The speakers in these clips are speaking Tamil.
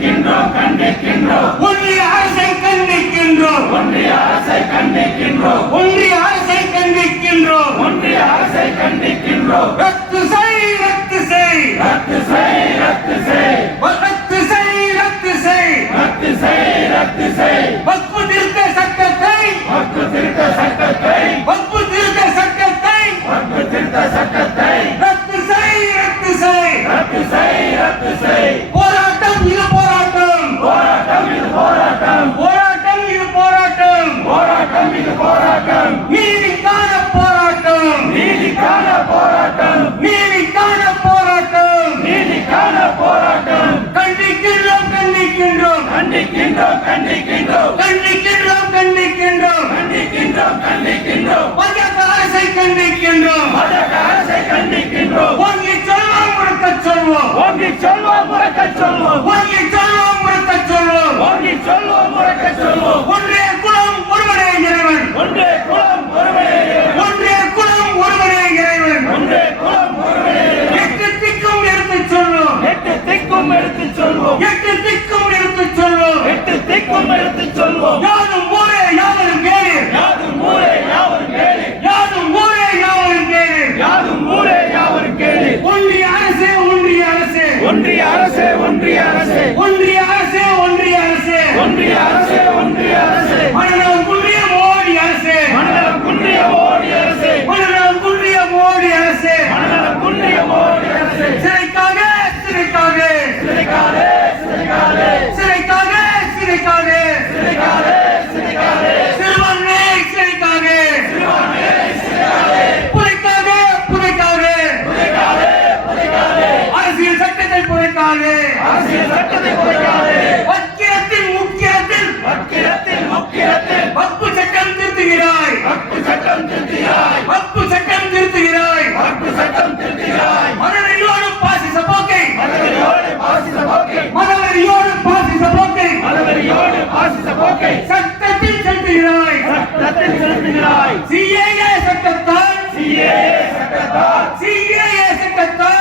கண்டிக்கின்றோம் ஒன்றிய அரசை கண்டிக்கின்றோம். ஒன்றிய அரசை கண்டிக்கின்றோம். ஒன்றிய அரசை கண்டிக்கின்றோம். ஒன்றிய அரசை கண்டிக்கின்றோம். ரத்து செய் ரத்து செய். ரத்து செய் ரத்து செய். ரத்து செய் ரத்து செய். ரத்து செய் ரத்து செய். இது போராட்டம். நீதிக்கான போராட்டம். நீதிக்கான போராட்டம். நீதிக்கான போராட்டம். நீதிக்கான போராட்டம். கண்டிக்கின்றோம் கண்டிக்கின்றோம். கண்டிக்கின்றோம் கண்டிக்கின்றோம். கண்டிக்கின்றோம் கண்டிக்கின்றோம். கண்டிக்கின்றோம் கண்டிக்கின்றோம். பாஜக அரசை கண்டிக்கின்றோம். பாஜக அரசை கண்டிக்கின்றோம். ஓங்கி சொல்வோம் முழக்க சொல்வோம். ஓங்கி சொல்வோம் முறக்க சொல்வோம். ஓங்கி புதைக்காக அரசியல் சட்டத்தை புதைக்காதே வக்கிரத்தின் முக்கியத்தில். வக்கிரத்தில் முக்கிரத்தில் வக்பு சட்டம் திருத்துகிறாய். வக்கு சட்டம் திருத்தியாய் வக்பு சட்டம் திருத்துகிறாய். வக்கு சட்டம் திருத்தியாய் மனவெறியோடு பாசிச போக்கை. மதவெறியோடு பாசிச போக்கை. மனவெறியோடு பாசிச போக்கை. மதவெறியோடு பாசிச போக்கை. சட்டத்தில் செலுத்துகிறாய் சட்டத்தில் செலுத்துகிறாய் சிஏஏ சட்டத்தால். சிஏஏ சட்டத்தால். சிஏஏ சட்டத்தால்.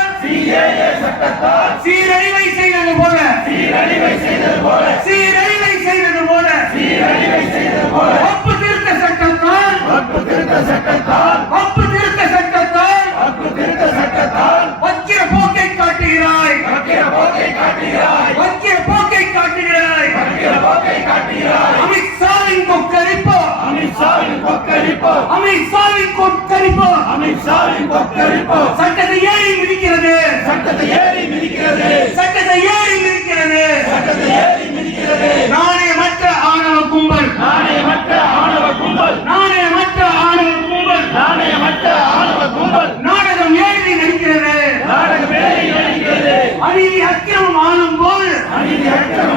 சிஏஏ சட்டத்தால் சீரழிவை செய்தது போல. சீரழிவை செய்தது போல. சீரழிவை செய்தது போல சீரழிவை செய்தது போல வக்பு திருத்த சட்டத்தால். வக்கு திருத்த சட்டத்தால். வக்பு திருத்த சட்டத்தால் வக்கு திருத்த சட்டத்தால் வக்கிர போக்கை காட்டுகிறாய் வக்கிர போக்கை காட்டுகிறாய் வக்கிர போக்கை காட்டுகிறாய் வக்கிர போக்கை காட்டுகிறாய் அமித்ஷாவின் கொக்கரிப்பு கொக்கரிப்பு அமித்ஷாவின் கொக்கரிப்பு அமித்ஷாவின் கொக்கரிப்பு சட்டத்தை ஏறி மிதிக்கிறது சட்டத்தை ஏறி மிதிக்கிறது சட்டத்தை ஏறி மிதிக்கிறது சட்டத்தை ஏறி மிதிக்கிறது நாணயமற்ற ஆணவ கும்பல் நாணயமற்ற ஆணவ கும்பல் நாணயமற்ற ஆணவ கும்பல் நாணயமற்ற ஆணவ கும்பல் நாடகம் ஏறி நடிக்கிறது நாடகம் ஏறி நடிக்கிறது அநீதி அக்கிரமம் ஆளும் போது அநீதி அக்கிரமம் ஆளும் போது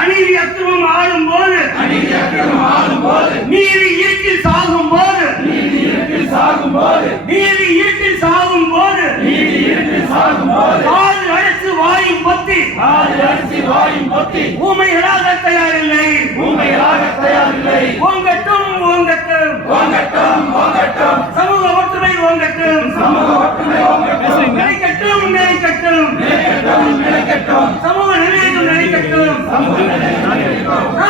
அநீதி அக்கிரமம் ஆளும் போது அநீதி அக்கிரமம் ஆளும் போது நீதி இருட்டில் சாகும் போது நீதி இருட்டில் சாகும் போது நீதி இருட்டில் சாகும் போது நீதி இருட்டில் சாகும் போது காது அடைத்து வாயும் பொத்தி நாடு அரிசி வாயும் பொத்தி ஊமைகளாக தயாரில்லை. ஊமைகளாக தயாரில்லை. ஓங்கட்டும் ஓங்கட்டும். ஓங்கட்டும் ஓங்கட்டும். சமூக ஒற்றுமை ஓங்கட்டும். சமூக ஒற்றுமை ஓங்கட்டும். நிலைக்கட்டும் நிலைக்கட்டும். நிலைக்கட்டும் நிலைக்கட்டும். Go. Go.